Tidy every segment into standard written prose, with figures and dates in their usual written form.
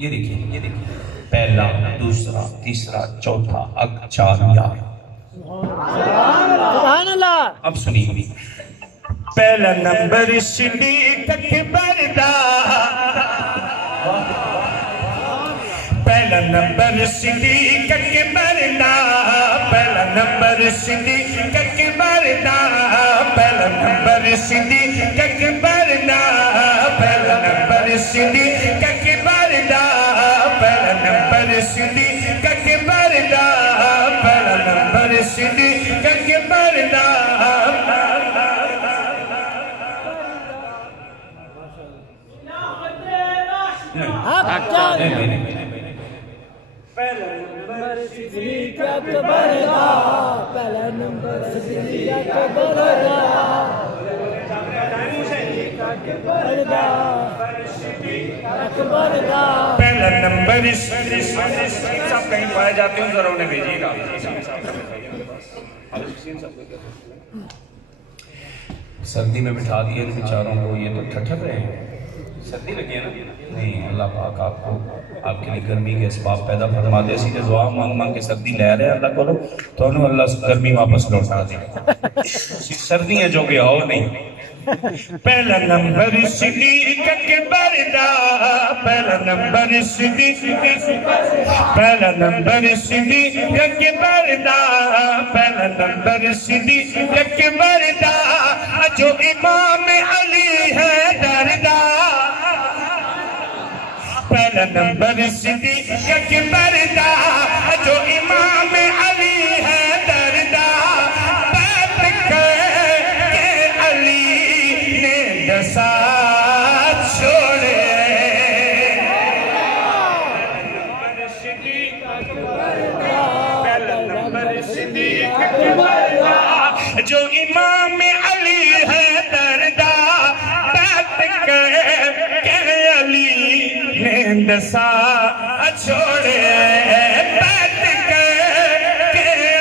یہ دیکھیں پہلا دوسرا تیسرا چوتھا اگ چار یار. سبحان اللہ. اب سنیے پہلا نمبر صدیق اکبر دا، پہلا نمبر صدیق اکبر دا، پہلا نمبر صدیق اکبر دا، پہلا نمبر صدیق اکبر دا، پہلا نمبر صدیق اکبر دا، پہلا نمبر صدیق اکبر دا، پہلا نمبر صدیق اکبر دا. پہلا نمبر صدیق اکبر دا، پہلا نمبر صدیق اکبر دا، اکبر دا، اکبر دا. پہلا نمبر صاحب کہیں پائے جاتے ہوں ذرا انہیں بھیجیے گا. سردی میں بٹھا دیے بیچاروں کو، یہ تو ٹھٹھر رہے ہیں. سردی لگی ہے نا؟ نہیں، اللہ پاک آپ کو آپ کے لیے گرمی کے اسباب پیدا فرما دے. اسی نے دعا مانگ مانگ کے سردی لے رہے ہیں اللہ کو، تو انہوں اللہ گرمی واپس لوٹا دے. سردی ہے جو کہ اور نہیں. پہلا نمبر صدیق اکبر دا، پہلا نمبر صدیق، پہلا نمبر صدیق اکبر دا، پہلا نمبر صدیق اکبر دا، جو امام علی ہے دردا. پہلا نمبر صدیق اکبر دا، جو امام علی ہے دردا. ساتھ چھوڑے پہلا نمبر صدیق اکبر دا، جو امام علی ہے دردا. بات کہ علی نے ساتھ چھوڑے، بات کہ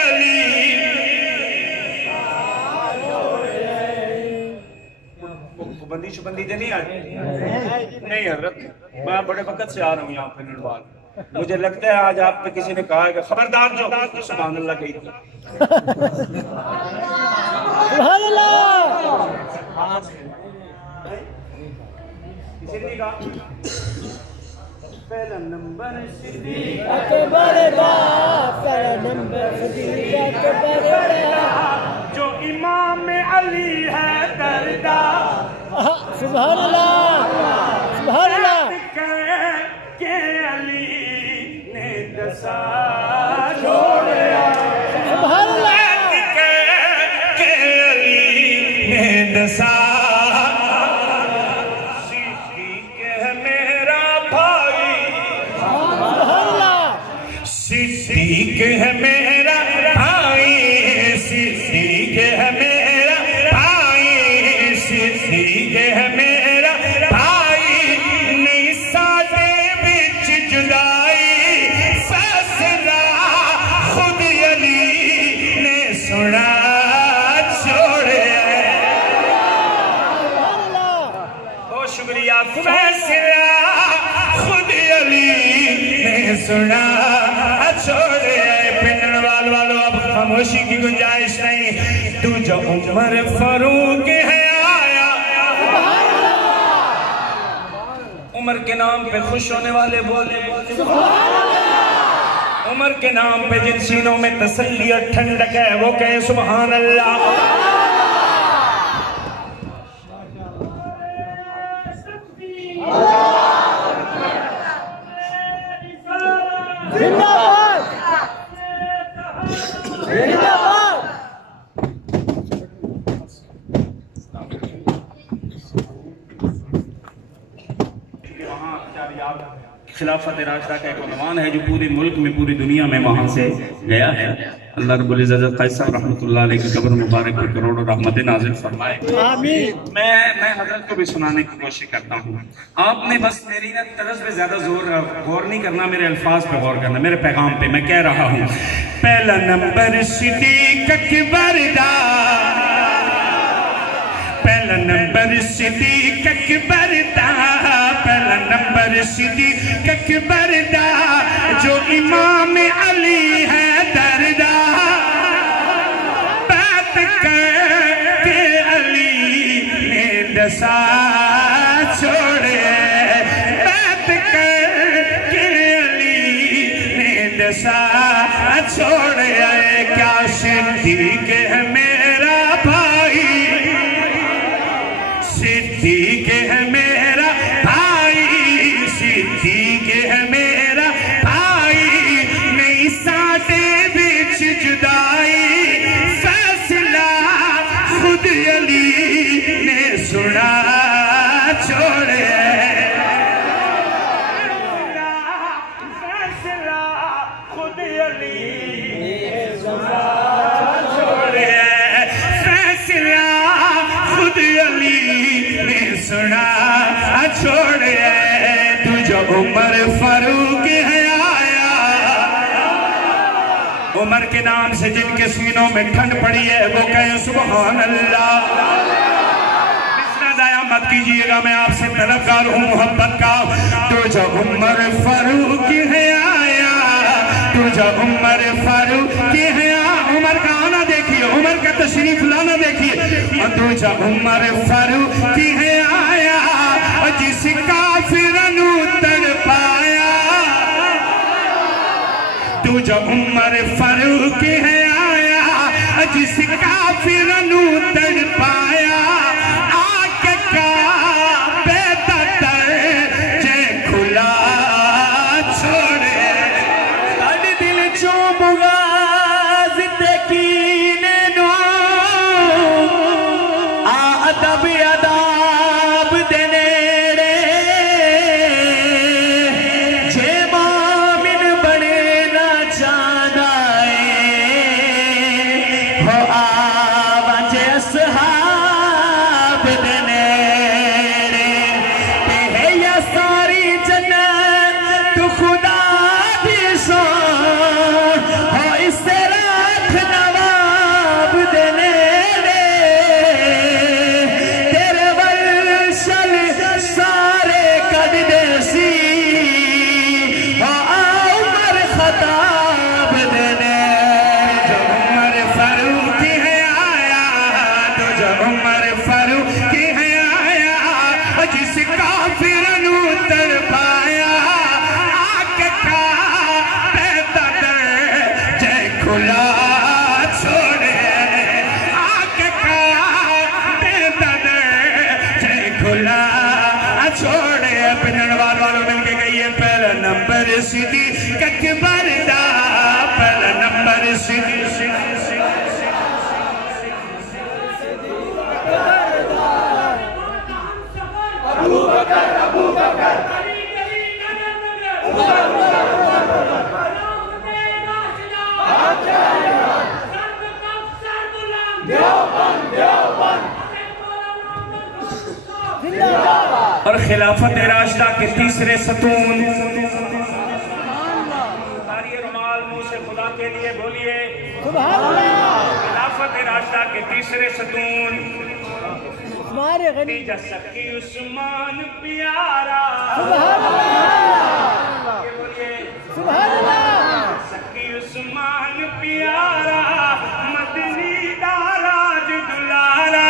علی. بندی شبندی دے نہیں آئے؟ نہیں حضرت، میں بڑے وقت سے آ رہا ہوں یہاں پہ نڑوال. مجھے لگتا ہے آج آپ پہ کسی نے کہا ہے کہ خبردار جو سبحان اللہ کہی تھی. سبحان اللہ. کسی نے کہا پہلا نمبر صدیق اکبر دا، پہلا نمبر صدیق اکبر دا، جو امام علی ہے دردا. سبحان اللہ. سبحان اللہ. کہ علی نے دسا چھوڑے، سبحان اللہ. کہ علی نے دسا. صدیق ہے میرا بھائی، سبحان اللہ. صدیق ہے میرا بھائی، صدیق ہے میرا بھائی، صدیق ہے میرا بھائی. نہیں سادے بچ جدائی فیصلہ خود علی نے سنا چھوڑے. سبحان اللہ. بہت شکریہ. فیصلہ خود علی نے سنا چھوڑے. پنڈن والو اب خاموشی کی گنجائش نہیں. تو جو عمر فاروق ہے آیا، عمر کے نام پہ خوش ہونے والے بولے. عمر کے نام پہ جن سینوں میں تسلی اور ٹھنڈک ہے وہ کہے سبحان اللہ. زندہ باد. زندہ باد. خلافت راشدہ کا ایک عنوان ہے جو پورے ملک میں پوری دنیا میں وہاں سے گیا ہے. اللہ رب العزت قائد صاحب رحمۃ اللہ علیہ کی قبر مبارک پر کروڑوں رحمت نازل فرمائے. آمین. میں حضرت کو بھی سنانے کی کوشش کرتا ہوں. آپ نے بس میری طرز پہ زیادہ غور نہیں کرنا، میرے الفاظ پہ غور کرنا، میرے پیغام پہ. میں کہہ رہا ہوں پہلا نمبر صدیق اکبر دا، پہلا نمبر صدیق اکبر دا، پہلا نمبر نمبر صدیق اکبر دا جو امام علی ہے دردا بیعت کر کے علی نے دسا چھوڑے بیعت کر کے علی نے دسا چھوڑے کیا صدیق ہے میرا بھائی صدیق ہے میرا بھائی صدیق ہے میرا بھائی نہیں ساٹے بچ جدائی فیصلہ خود علی نے سنا چھوڑے فیصلہ خود علی نے سنا چھوڑے فیصلہ خود علی نے سنا چھوڑے تجھے عمر فاروق ہے آیا عمر کے نام سے جن کے سینوں میں ٹھنڈ پڑی ہے وہ کہیں سبحان اللہ بسنا ضائع مت کیجئے گا میں آپ سے طلبگار ہوں محبت کا تجھے عمر فاروق ہے آیا تجھے عمر فاروق ہے آیا عمر کا آنا دیکھیے عمر کا تشریف لانا دیکھیے تجھے عمر فاروق ہے آیا جس کافر نو تڑپایا تجھے عمر فاروق ہے آیا جس کافر نو تڑپایا آنکھ کا بیتا تر جے کھلا چھوڑے اڈ دل چوں بغاز تکینے نو آدب عذاب دینے جے مومن بڑے نہ جانائے ہو آواز اصحاب دینے کہ یا ساری جنت تو خدا بھی سو ہو اس سے راکھ نواب دینے تیرے ورشل سارے کد دیسی ہو عمر خطاب دینے جو عمر فاروق ہے آیا تجھے عمر فاروق ہے آیا جس کافر نو تڑپایا آنکھ کا بیتا در جے کھلا چھوڑے آنکھ کا بیتا در جے کھلا چھوڑے پنڈن والوں مل کے گئی ہے پہلا نمبر صدیق اکبر دا پہلا نمبر صدیق اور خلافت راشدہ کے تیسرے ستون تاری رمال منہ سے خدا کے لیے بولیے سبحان اللہ خلافت راشدہ کے تیسرے ستون عثمان غنی تیجا سخی عثمان پیارا سبحان اللہ یہ بولیے سبحان اللہ سخی عثمان پیارا مدنی داراج دلارا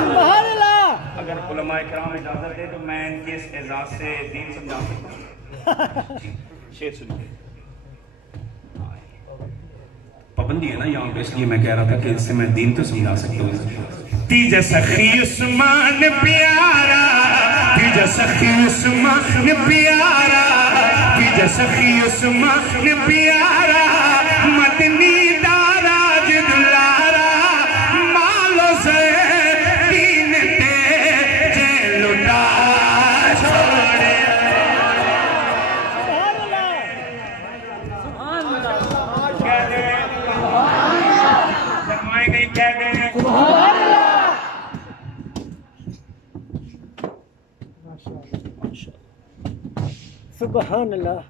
سبحان اللہ اگر علماء کرام اجازت دے تو میں ان کے اس اعزاز سے دین سمجھا سکتا ہوں شیر سنیے پابندی ہے نا یہاں پہ اس لیے میں کہہ رہا تھا کہ اس سے میں دین تو سمجھا سکتا ہوں تیجا سخی عثمان پیارا تیجا سخی عثمان پیارا تیجا سخی عثمان پیارا مدنی داراج دلارا مالو سے دین تے جے لٹا چھوڑے سبحان اللہ سبحان اللہ کہہ دیں فرمائے گئی کہہ دیں سبحان اللہ سبحان اللہ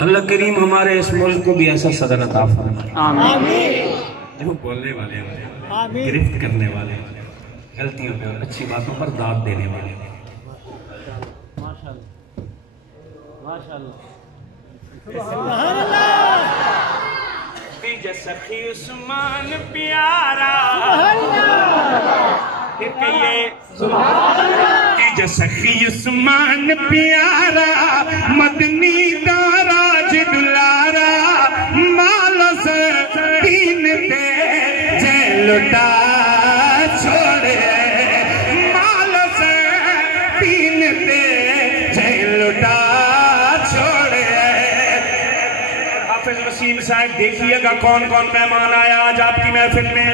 اللہ کریم ہمارے اس ملک کو بھی ایسا صدر عطا فرمائے آمین جو بولنے والے ہیں، آمین گرفت کرنے والے ہیں، غلطیوں پہ اور اچھی باتوں پر داد دینے والے ہیں۔ سبحان اللہ تیجا سخی عثمان پیارا تیجا سخی عثمان پیارا مدنی داراج دلارا مال سین دے جے لٹا چھوڑے مال سین دے جے لٹا چھوڑے۔ حافظ وسیم صاحب دیکھئے گا کون کون مہمان آیا آج آپ کی محفل میں۔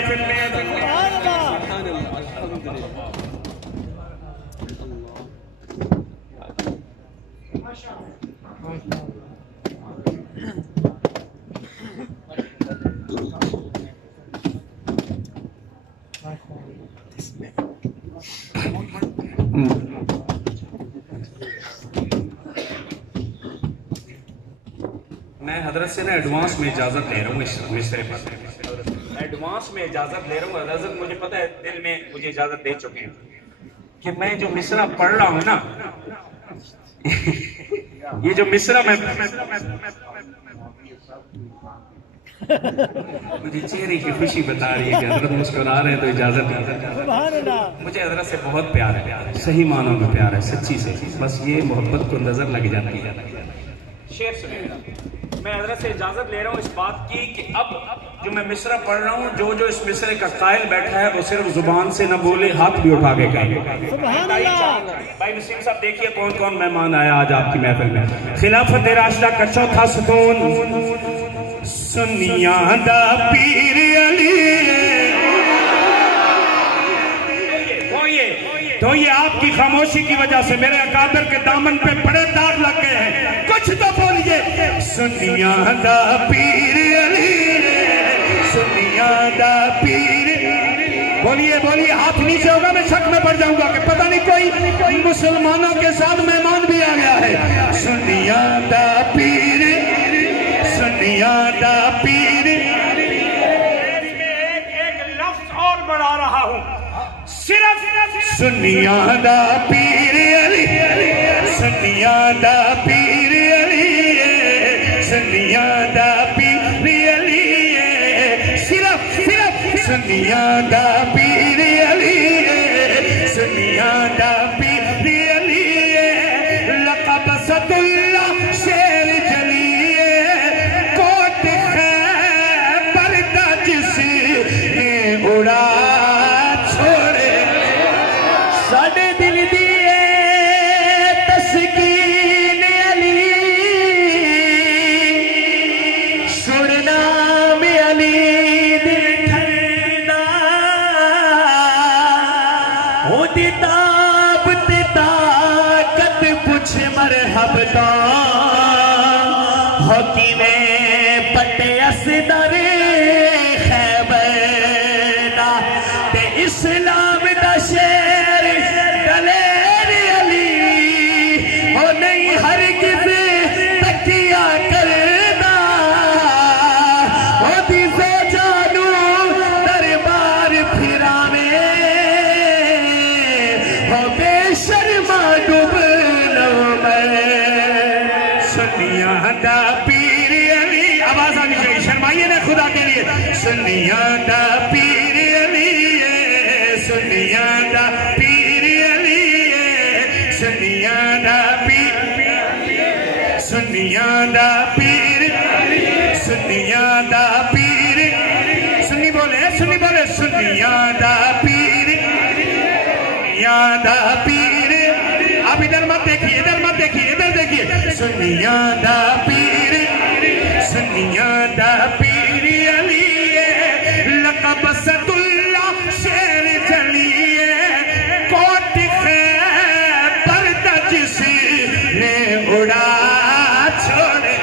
میں حضرت سے نا ایڈوانس میں اجازت لے رہا ہوں اس مصرے پر، ایڈوانس میں اجازت لے رہا ہوں۔ حضرت مجھے پتہ ہے دل میں مجھے اجازت دے چکے ہیں کہ میں جو مصرع پڑھ رہا ہوں نا، یہ جو مصرع میں مجھے چہرے کی خوشی بتا رہی ہے کہ حضرت مسکرا رہے ہیں تو اجازت سبحان اللہ۔ مجھے حضرت سے بہت پیار ہے، صحیح معنوں میں پیار ہے، سچی سے، بس یہ محبت کو نظر لگ جاتی ہے۔ شعر سنیں، میں حضرت سے اجازت لے رہا ہوں اس بات کی کہ اب جو میں مصرع پڑھ رہا ہوں، جو اس مصرے کا قائل بیٹھا ہے وہ صرف زبان سے نہ بولے، ہاتھ بھی اٹھا کے کہے۔ سبحان اللہ۔ بھائی وسیم صاحب دیکھیے کون کون مہمان آیا آج آپ کی محفل میں۔ خلافت راشدہ کا چوتھا ستون سنیاں دا پیر علی، تو یہ آپ کی خاموشی کی وجہ سے میرے اکابر کے دامن پہ بڑے داغ لگ گئے ہیں، کچھ تو بولیے۔ سنیاں دا پیر علی، سنیاں دا پیر، بولیے بولیے، ہاتھ نیچے ہوگا میں شک میں پڑ جاؤں گا کہ پتہ نہیں کوئی مسلمانوں کے ساتھ مہمان بھی آ گیا ہے۔ سنیاں دا پیر، سنیاں دا پیر، ایک لفظ اور بڑھا رہا ہوں، صرف سنیاں دا پیر علی، سنیاں دا پیر علی، سنیاں دا پیر علی، صرف سنیاں دا پیر علی، سنیاں دا پیر علی، لقب صد اللہ شیر جلی، کوٹ خیبر دا جس نے اڑا چھوڑے، ساڑھے دل دیئے تسکین علی، سڑنا میں علی دل ٹھنڈا، او دی تاب تے طاقت پوچھ مرحب دا، حکیم پٹ اسدر خیبر دا، تے اسلام دا شیر دلیر علی، او نہیں ہرگز تکیہ کرنا، او دی زوجانو دربار پھراوے، او بے شرما ڈوبنا میں۔ سنیاں دا پیر علی، آواز آنی چاہیے، شرمائیے نا خدا کے لیے۔ سنیاں دا پیر علی، سنیاں دا پیر علی، سنیاں دا پیر، سنیاں دا پیر، سنیاں دا پیر، سنی بولے سنیاں دا پیر، سنیاں دا پیر، آپ ادھر مت دیکھیے، ادھر مت دیکھیے، ادھر دیکھیے۔ سنیاں دا پیر، سنیاں دا پیر علی، لقب صد اللہ شیر جلی، کوٹ خیبر دا جس نے اڑا چھوڑے۔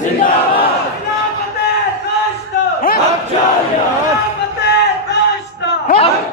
زندہ باد،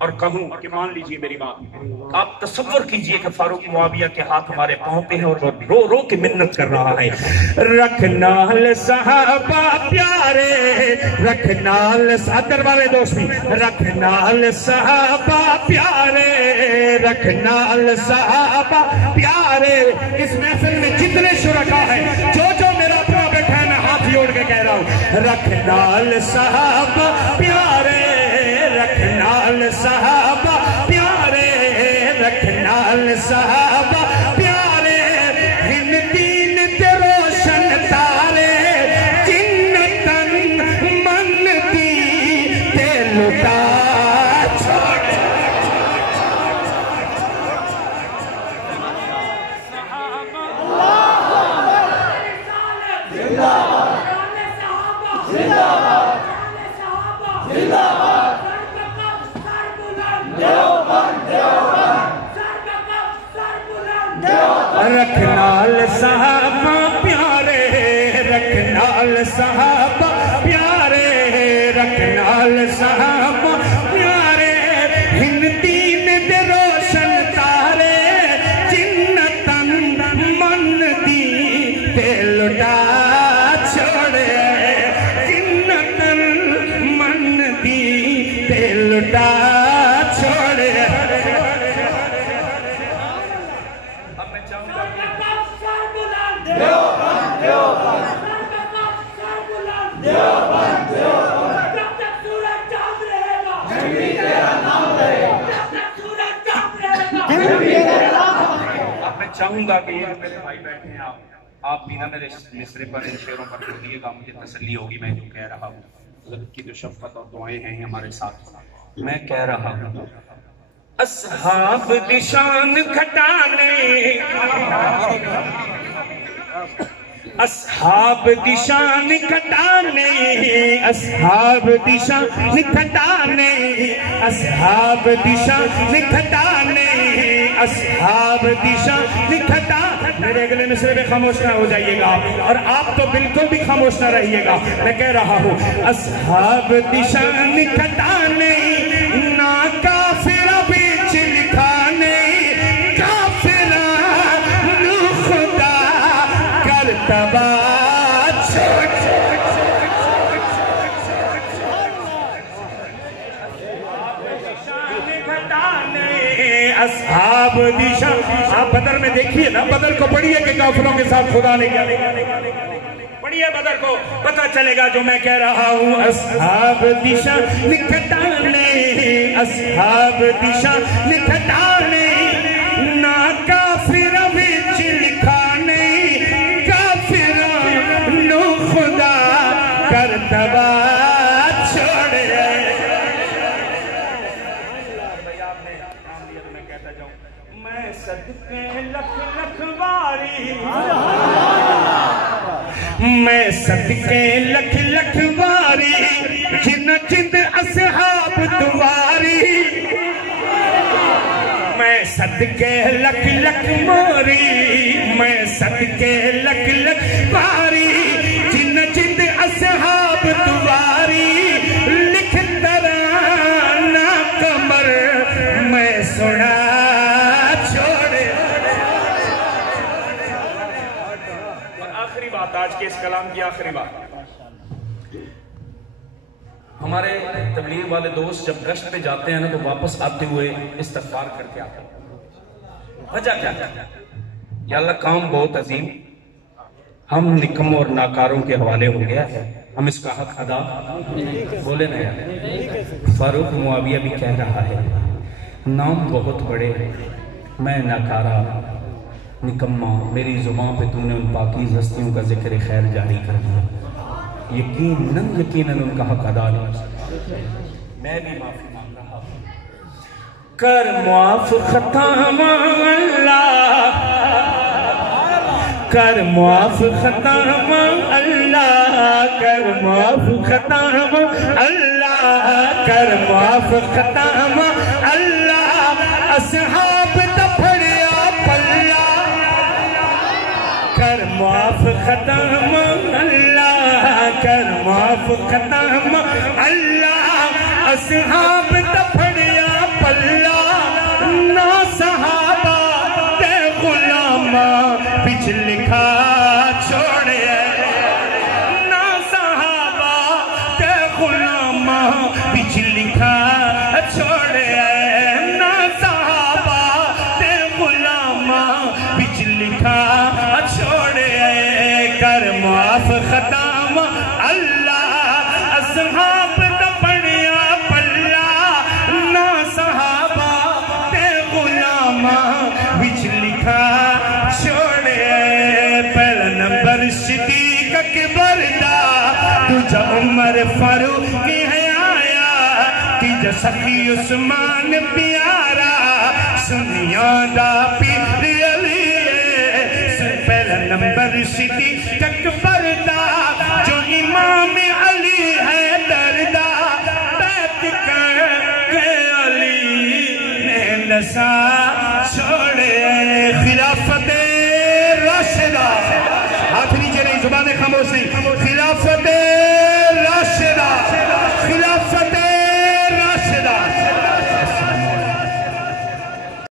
اور کہوں کہ مان لیجئے میری بات، آپ تصور کیجئے کہ فاروق معاویہ کے ہاتھ ہمارے پاؤں پہ ہیں اور وہ رو رو کے منت کر رہا ہے، رکھنال صحابہ پیارے، رکھنال دروازے دوست بھی، رکھنال صحابہ پیارے، رکھنال صحابہ پیارے۔ اس محفل میں جتنے شرکا ہیں، جو میرا اپنا بیٹھا ہے، میں ہاتھ جوڑ کے کہہ رہا ہوں، رکھنال صحابہ پیارے، رکھنال صحابہ پیارے، رکھنال صحابہ پیارے، ہن دین تے روشن تارے، جنتن من دی تے لٹا چھوڑ۔ رکھنال صحابہ پیارے، رکھنال صحابہ پیارے، رکھنال صحابہ پیارے، ہن دین دے روشن تارے، جنتن من دی تے لٹا چھوڑے، جنتن من دی تے لٹا چھوڑے۔ چاہوں گا کہ یہ میرے بھائی بیٹھے ہیں، آپ بھی نہ میرے مصرے پر ان شعروں پر پڑھیے گا، مجھے تسلی ہوگی میں جو کہہ رہا ہوں۔ حضرت کی جو شفقت اور دعائیں ہیں ہمارے ساتھ، میں کہہ رہا ہوں، اصحاب دی شان گھٹانے، اصحاب دی شان گھٹانے، اصحاب دی شان گھٹانے، اصحاب دی شان گھٹانے، اصحاب دی شان گھٹانے۔ میرے اگلے مصرے میں خاموش نہ ہو جائیے گا، اور آپ تو بالکل بھی خاموش نہ رہیے گا، میں کہہ رہا ہوں، اصحاب دی شان گھٹانے، نا کافر بیچ لکھانے، کافران نو خدا کر تباہ چھوڑ۔ اصحاب دی شان، آپ بدر میں دیکھیے نا، بدر کو پڑھیے کہ کافروں کے ساتھ خدا نے کیا، پڑھیے بدر کو، پتہ چلے گا جو میں کہہ رہا ہوں۔ اصحاب دی شان گھٹانے، اصحاب دی شان گھٹانے، نا کافر وچ لکھانے، کافران نو خدا کر تباہ چھوڑے۔ میں صدقے لکھ لکھ واری، میں صدقے لکھ لکھ واری، جن جند اصحاب دواری، میں صدقے لکھ لکھ موری، میں صدقے لکھ لکھ واری، جن جند اصحاب دواری، لکھ ترانہ قمر میں سنا چھوڑے۔ اور آخری بات، آج کے اس کلام کی آخری بات، ہمارے تبلیغ والے دوست جب گشت پہ جاتے ہیں نا تو واپس آتے ہوئے استغفار کر کے آتے ہیں۔ وجہ کیا؟ یا اللہ کام بہت عظیم، ہم نکم اور ناکاروں کے حوالے ہو گیا ہے، ہم اس کا حق ادا بولے نا یار۔ فاروق معاویہ بھی کہہ رہا ہے، نام بہت بڑے، میں ناکارہ نکمہ، میری زبان پہ تو نے ان پاکیز ہستیوں کا ذکر خیر جاری کر دیا، یقیناً ان کا حق ادا نہیں۔ میں بھی معافی مانگ رہا ہوں، کر معاف خطا اللہ، کر معاف خطا اللہ، کر معاف خطا اللہ، کر معاف خطا اللہ، اصحاب دپڑیا پلہ، کر معاف خطا اللہ، کر معاف خطا اللہ، اصحاب دپڑیا بچ لکھا چھوڑے نہ صحابہ تے غلامہ بچ لکھا چھوڑے نہ صحابہ تے غلامہ بچ لکھا چھوڑے کر معاف ختم اللہ اصحاب دا بڑیا پلا نہ صحابہ تے غلامہ بچ لکھا چھوڑے پہلا نمبر صدیق اکبر دا تجھا عمر فاروق ہے آیا تجھا سخی عثمان پیارا سنیاں دا پیر علی پہلا نمبر صدیق اکبر دا جو امام علی ہے دردہ بیت کر کے علی نے نسا چھوڑے خلافت راشدہ ہاتھ نیچے نہیں زبان خاموش نہیں خلافت